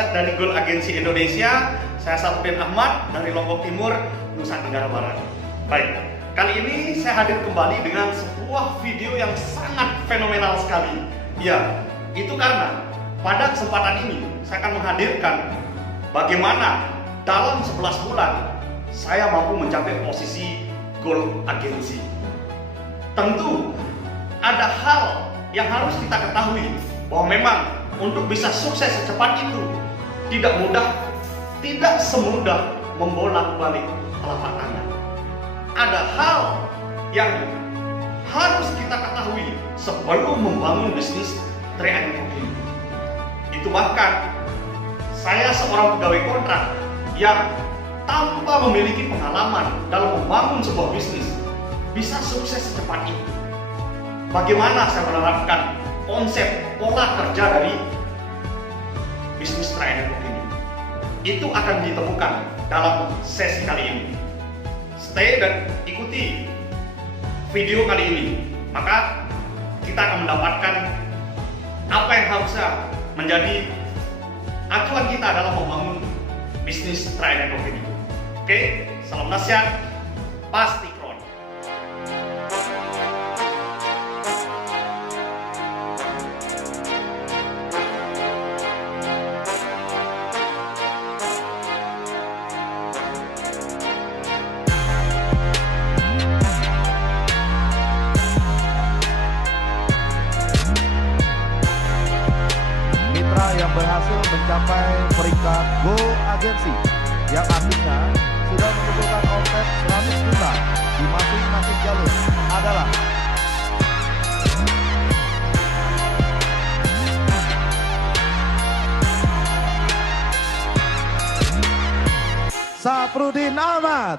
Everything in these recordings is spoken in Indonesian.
aset dari Gold Agency Indonesia. Saya Sapudin Ahmad dari Lombok Timur, Nusa Tenggara Barat. Baik, kali ini saya hadir kembali dengan sebuah video yang sangat fenomenal sekali. Ya, itu karena pada kesempatan ini saya akan menghadirkan bagaimana dalam 11 bulan saya mampu mencapai posisi Gold Agency. Tentu ada hal yang harus kita ketahui bahwa memang untuk bisa sukses secepat itu tidak mudah, tidak semudah membolak-balik telapak tangan. Ada hal yang harus kita ketahui sebelum membangun bisnis triangle ini. Itu bahkan saya seorang pegawai kontrak yang tanpa memiliki pengalaman dalam membangun sebuah bisnis bisa sukses secepat itu. Bagaimana saya menerapkan konsep pola kerja dari bisnis triangle ini? Itu akan ditemukan dalam sesi kali ini. Stay dan ikuti video kali ini, maka kita akan mendapatkan apa yang harusnya menjadi acuan kita dalam membangun bisnis triangle ini. Oke, salam nasihat, pasti kron. Yang berhasil mencapai peringkat Gold Agency yang artinya sudah mengumpulkan omset 100 juta di masing-masing jalur adalah Sapudin Ahmad.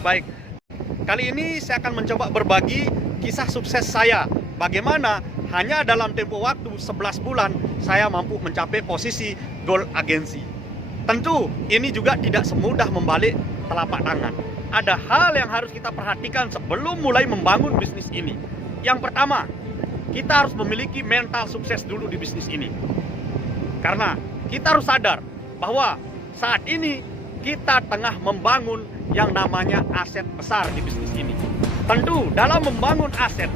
Baik, kali ini saya akan mencoba berbagi kisah sukses saya. Bagaimana hanya dalam tempo waktu 11 bulan saya mampu mencapai posisi Gold Agency. Tentu ini juga tidak semudah membalik telapak tangan. Ada hal yang harus kita perhatikan sebelum mulai membangun bisnis ini. Yang pertama, kita harus memiliki mental sukses dulu di bisnis ini. Karena kita harus sadar bahwa saat ini kita tengah membangun yang namanya aset besar di bisnis ini. Tentu dalam membangun aset,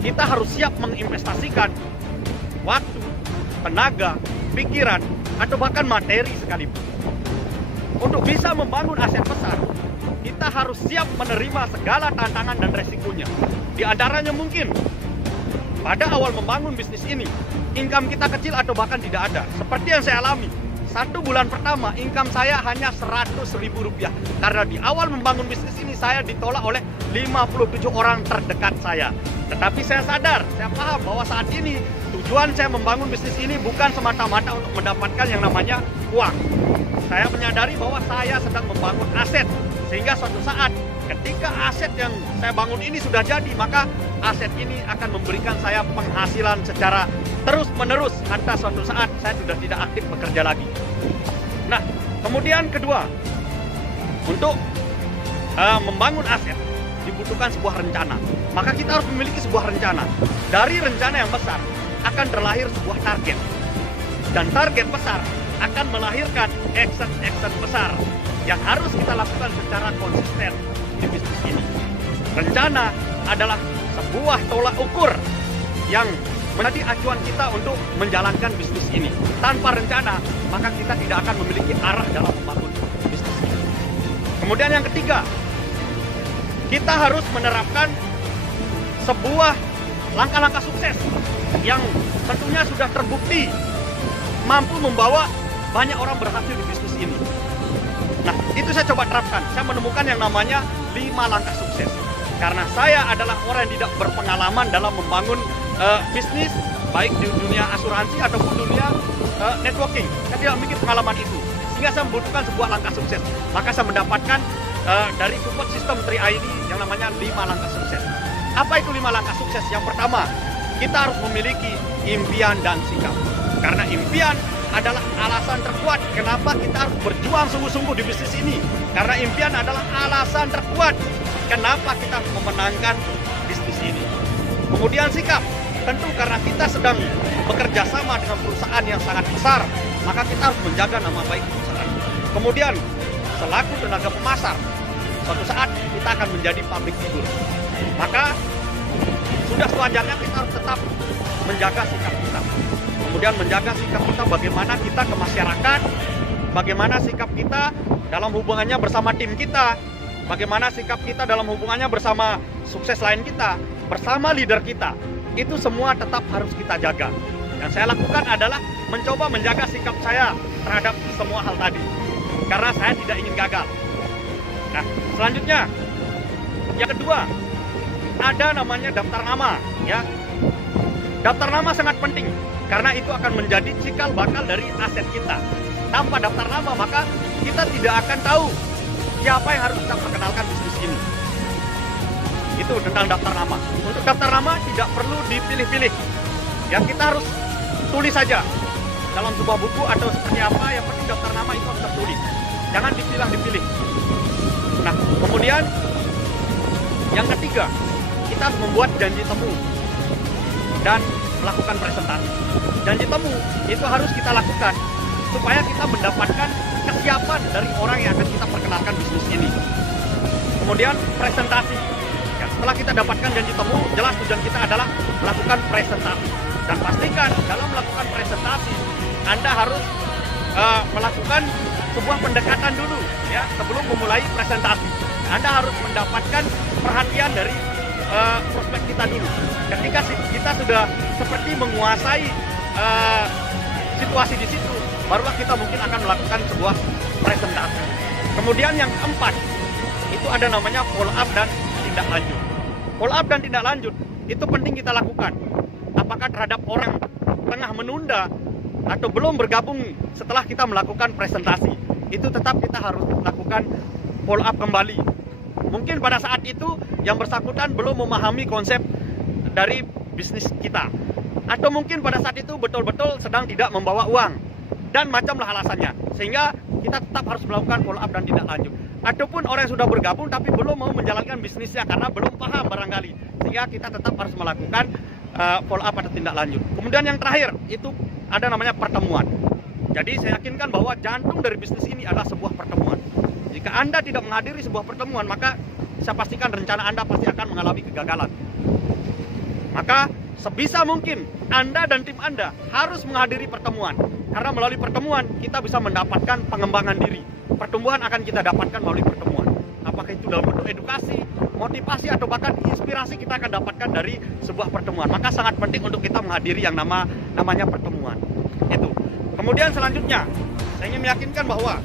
kita harus siap menginvestasikan waktu, tenaga, pikiran, atau bahkan materi sekalipun. Untuk bisa membangun aset besar, kita harus siap menerima segala tantangan dan resikonya. Di antaranya mungkin pada awal membangun bisnis ini, income kita kecil atau bahkan tidak ada. Seperti yang saya alami. 1 bulan pertama income saya hanya Rp100.000 karena di awal membangun bisnis ini saya ditolak oleh 57 orang terdekat saya. Tetapi saya sadar, saya paham bahwa saat ini tujuan saya membangun bisnis ini bukan semata-mata untuk mendapatkan yang namanya uang. Saya menyadari bahwa saya sedang membangun aset, sehingga suatu saat ketika aset yang saya bangun ini sudah jadi, maka aset ini akan memberikan saya penghasilan secara terus-menerus sampai suatu saat saya sudah tidak aktif bekerja lagi. Nah, kemudian kedua, untuk membangun aset dibutuhkan sebuah rencana. Maka kita harus memiliki sebuah rencana. Dari rencana yang besar akan terlahir sebuah target. Dan target besar akan melahirkan action besar yang harus kita lakukan secara konsisten di bisnis ini. Rencana adalah sebuah tolak ukur yang menjadi acuan kita untuk menjalankan bisnis ini. Tanpa rencana, maka kita tidak akan memiliki arah dalam membangun bisnis ini. Kemudian yang ketiga, kita harus menerapkan sebuah langkah-langkah sukses yang tentunya sudah terbukti mampu membawa banyak orang berhasil di bisnis ini. Nah, itu saya coba terapkan. Saya menemukan yang namanya 5 langkah sukses. Karena saya adalah orang yang tidak berpengalaman dalam membangun bisnis, baik di dunia asuransi ataupun dunia networking. Saya tidak memiliki pengalaman itu. Sehingga saya membutuhkan sebuah langkah sukses. Maka saya mendapatkan dari support system 3ID yang namanya 5 langkah sukses. Apa itu 5 langkah sukses? Yang pertama, kita harus memiliki impian dan sikap. Karena impian adalah alasan terkuat kenapa kita harus berjuang sungguh-sungguh di bisnis ini. Karena impian adalah alasan terkuat kenapa kita harus memenangkan bisnis ini. Kemudian sikap, tentu karena kita sedang bekerja sama dengan perusahaan yang sangat besar, maka kita harus menjaga nama baik perusahaan. Kemudian, selaku tenaga pemasar, suatu saat kita akan menjadi public figure. Maka sudah sewajarnya kita harus tetap menjaga sikap kita. Kemudian menjaga sikap kita bagaimana kita ke masyarakat, bagaimana sikap kita dalam hubungannya bersama tim kita, bagaimana sikap kita dalam hubungannya bersama sukses lain kita, bersama leader kita. Itu semua tetap harus kita jaga. Yang saya lakukan adalah mencoba menjaga sikap saya terhadap semua hal tadi. Karena saya tidak ingin gagal. Nah, selanjutnya, yang kedua, ada namanya daftar nama, ya. Daftar nama sangat penting karena itu akan menjadi cikal bakal dari aset kita. Tanpa daftar nama, maka kita tidak akan tahu siapa yang harus kita perkenalkan bisnis ini. Itu tentang daftar nama. Untuk daftar nama tidak perlu dipilih-pilih. Ya, kita harus tulis saja dalam sebuah buku atau seperti apa. Yang penting daftar nama itu harus tertulis. Jangan dipilih-dipilih. Nah, kemudian yang ketiga, kita harus membuat janji temu dan melakukan presentasi. Janji temu itu harus kita lakukan supaya kita mendapatkan kesiapan dari orang yang akan kita perkenalkan bisnis ini. Kemudian presentasi. Ya, setelah kita dapatkan janji temu, jelas tujuan kita adalah melakukan presentasi. Dan pastikan dalam melakukan presentasi, Anda harus melakukan sebuah pendekatan dulu, ya, sebelum memulai presentasi. Anda harus mendapatkan perhatian dari prospek kita dulu. Ketika kita sudah seperti menguasai situasi di situ, barulah kita mungkin akan melakukan sebuah presentasi. Kemudian yang keempat, itu ada namanya follow up dan tindak lanjut. Follow up dan tindak lanjut itu penting kita lakukan. Apakah terhadap orang tengah menunda atau belum bergabung setelah kita melakukan presentasi, itu tetap kita harus lakukan follow up kembali. Mungkin pada saat itu yang bersangkutan belum memahami konsep dari bisnis kita, atau mungkin pada saat itu betul-betul sedang tidak membawa uang dan macamlah alasannya, sehingga kita tetap harus melakukan follow up dan tindak lanjut. Ataupun orang yang sudah bergabung tapi belum mau menjalankan bisnisnya karena belum paham barangkali, sehingga kita tetap harus melakukan follow up atau tindak lanjut. Kemudian yang terakhir itu ada namanya pertemuan. Jadi saya yakinkan bahwa jantung dari bisnis ini adalah sebuah pertemuan. Jika Anda tidak menghadiri sebuah pertemuan, maka saya pastikan rencana Anda pasti akan mengalami kegagalan. Maka sebisa mungkin Anda dan tim Anda harus menghadiri pertemuan. Karena melalui pertemuan kita bisa mendapatkan pengembangan diri. Pertumbuhan akan kita dapatkan melalui pertemuan. Apakah itu dalam bentuk edukasi, motivasi, atau bahkan inspirasi kita akan dapatkan dari sebuah pertemuan. Maka sangat penting untuk kita menghadiri yang namanya pertemuan. Itu. Kemudian selanjutnya, saya ingin meyakinkan bahwa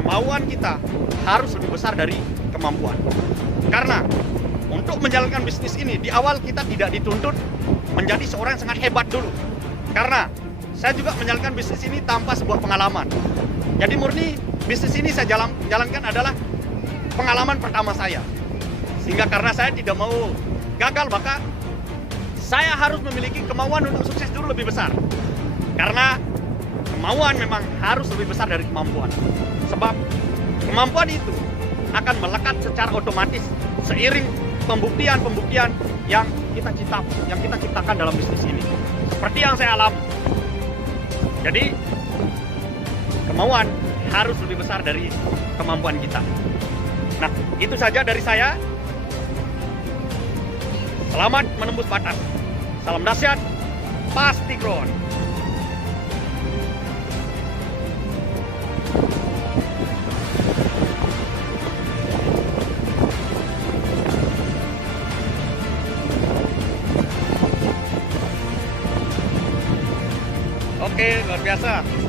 kemauan kita harus lebih besar dari kemampuan. Karena untuk menjalankan bisnis ini, di awal kita tidak dituntut menjadi seorang yang sangat hebat dulu. Karena saya juga menjalankan bisnis ini tanpa sebuah pengalaman. Jadi murni bisnis ini saya jalankan adalah pengalaman pertama saya. Sehingga karena saya tidak mau gagal, maka saya harus memiliki kemauan untuk sukses dulu lebih besar. Karena kemauan memang harus lebih besar dari kemampuan. Sebab kemampuan itu akan melekat secara otomatis seiring pembuktian-pembuktian yang kita ciptakan dalam bisnis ini. Seperti yang saya alami. Jadi kemauan harus lebih besar dari kemampuan kita. Nah, itu saja dari saya. Selamat menembus batas. Salam dahsyat, pasti ground. Oke, luar biasa.